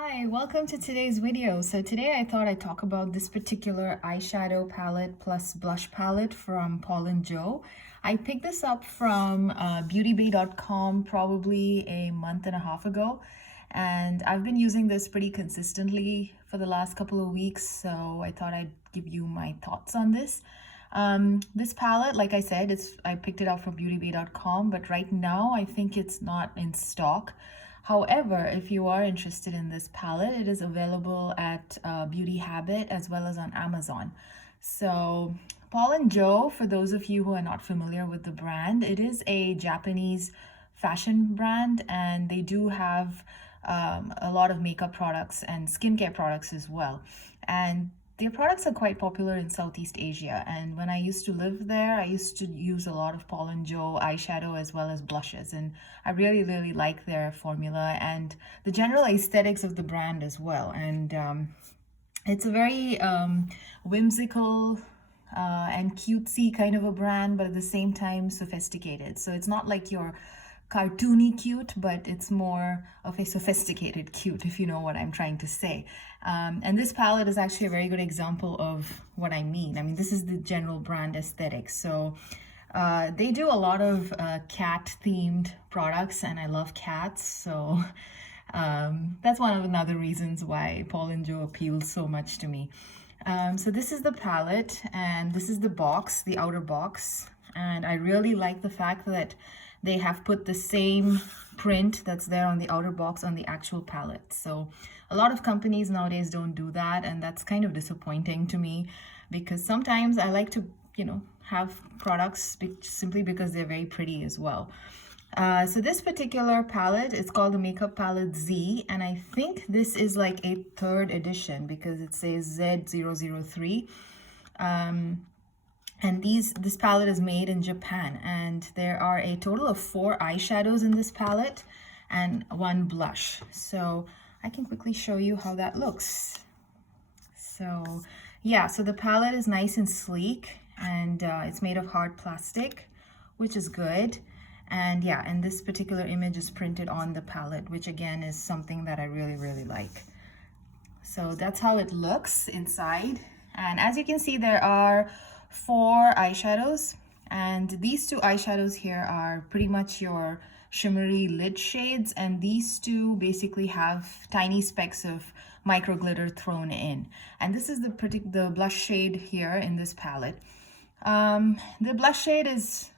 Hi, welcome to today's video. So today I thought I'd talk about this particular eyeshadow palette plus blush palette from Paul and Joe. I picked this up from beautybay.com probably a month and a half ago, and I've been using this pretty consistently for the last couple of weeks, so I thought I'd give you my thoughts on this. This palette, like I said, I picked it up from beautybay.com, but right now I think it's not in stock. However, if you are interested in this palette, it is available at Beauty Habit as well as on Amazon. So Paul and Joe, for those of you who are not familiar with the brand, it is a Japanese fashion brand, and they do have a lot of makeup products and skincare products as well. And their products are quite popular in Southeast Asia, and when I used to live there, I used to use a lot of Paul and Joe eyeshadow as well as blushes, and I really like their formula and the general aesthetics of the brand as well. And it's a very whimsical and cutesy kind of a brand, but at the same time sophisticated. So it's not like your cartoony cute, but it's more of a sophisticated cute, if you know what I'm trying to say. And this palette is actually a very good example of what I mean. I mean, this is the general brand aesthetic. So they do a lot of cat themed products, and I love cats. So that's one of another reasons why Paul and Joe appeals so much to me. So this is the palette, and this is the box, the outer box. And I really like the fact that they have put the same print that's there on the outer box on the actual palette. So a lot of companies nowadays don't do that, and that's kind of disappointing to me, because sometimes I like to, have products simply because they're very pretty as well. So this particular palette is called the Makeup Palette Z, and I think this is like a third edition because it says Z003. And this palette is made in Japan, and there are a total of 4 eyeshadows in this palette and 1 blush. So I can quickly show you how that looks. So yeah, so the palette is nice and sleek, and it's made of hard plastic, which is good. And yeah, and this particular image is printed on the palette, which again is something that I really like. So that's how it looks inside. And as you can see, there are 4 eyeshadows, and these 2 eyeshadows here are pretty much your shimmery lid shades, and these 2 basically have tiny specks of micro glitter thrown in. And this is the blush shade here in this palette. The blush shade is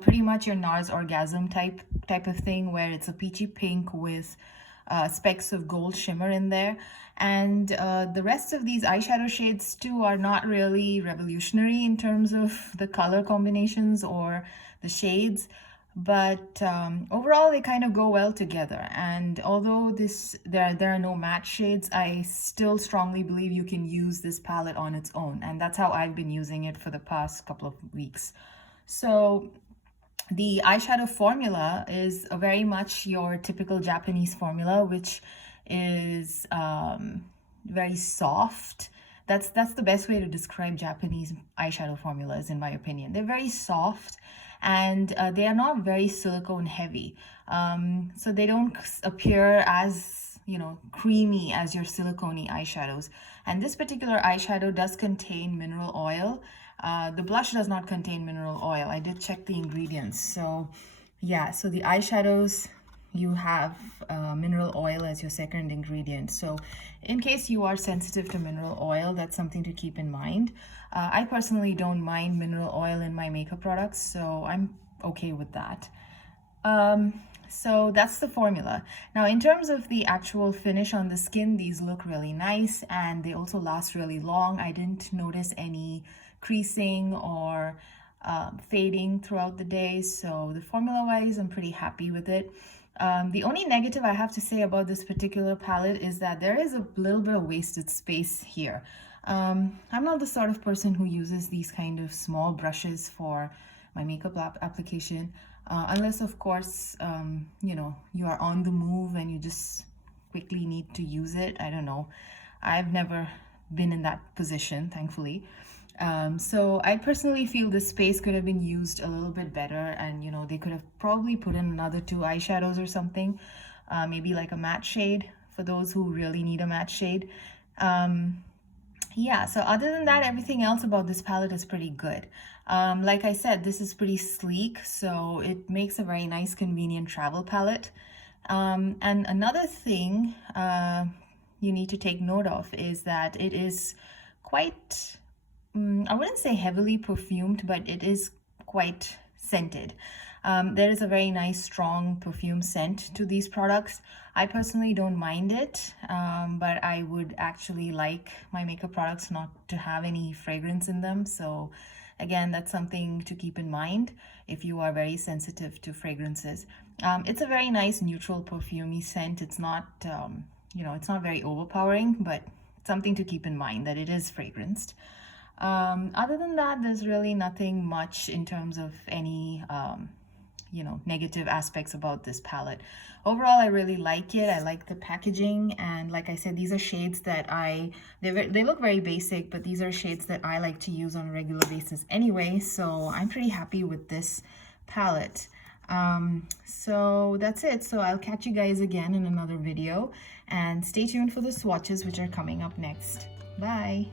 pretty much your NARS Orgasm type of thing, where it's a peachy pink with specks of gold shimmer in there. And the rest of these eyeshadow shades too are not really revolutionary in terms of the color combinations or the shades, but overall they kind of go well together. And although there are no matte shades, I still strongly believe you can use this palette on its own, and that's how I've been using it for the past couple of weeks. So the eyeshadow formula is very much your typical Japanese formula, which is very soft. That's the best way to describe Japanese eyeshadow formulas, in my opinion. They're very soft, and they are not very silicone heavy. So they don't appear as, creamy as your silicone eyeshadows. And this particular eyeshadow does contain mineral oil. The blush does not contain mineral oil. I did check the ingredients. So yeah, so the eyeshadows, you have mineral oil as your second ingredient. So in case you are sensitive to mineral oil, that's something to keep in mind. I personally don't mind mineral oil in my makeup products, so I'm okay with that. So that's the formula. Now, in terms of the actual finish on the skin, these look really nice, and they also last really long. I didn't notice any creasing or fading throughout the day, so the formula wise I'm pretty happy with it. The only negative I have to say about this particular palette is that there is a little bit of wasted space here. I'm not the sort of person who uses these kind of small brushes for my makeup application, unless of course you are on the move and you just quickly need to use it. I don't know, I've never been in that position, thankfully. So I personally feel this space could have been used a little bit better, and they could have probably put in another 2 eyeshadows or something, maybe like a matte shade for those who really need a matte shade. Yeah, so other than that, everything else about this palette is pretty good. Like I said, this is pretty sleek, so it makes a very nice, convenient travel palette. And another thing you need to take note of is that it is quite, I wouldn't say heavily perfumed, but it is quite scented. There is a very nice, strong perfume scent to these products. I personally don't mind it, but I would actually like my makeup products not to have any fragrance in them. So again, that's something to keep in mind if you are very sensitive to fragrances. It's a very nice, neutral, perfumey scent. It's not, it's not very overpowering, but something to keep in mind that it is fragranced. Other than that, there's really nothing much in terms of any negative aspects about this palette. Overall, I really like it. I like the packaging, and like I said, these are shades that they look very basic, but these are shades that I like to use on a regular basis anyway, so I'm pretty happy with this palette. So that's it. So I'll catch you guys again in another video, and stay tuned for the swatches which are coming up next. Bye.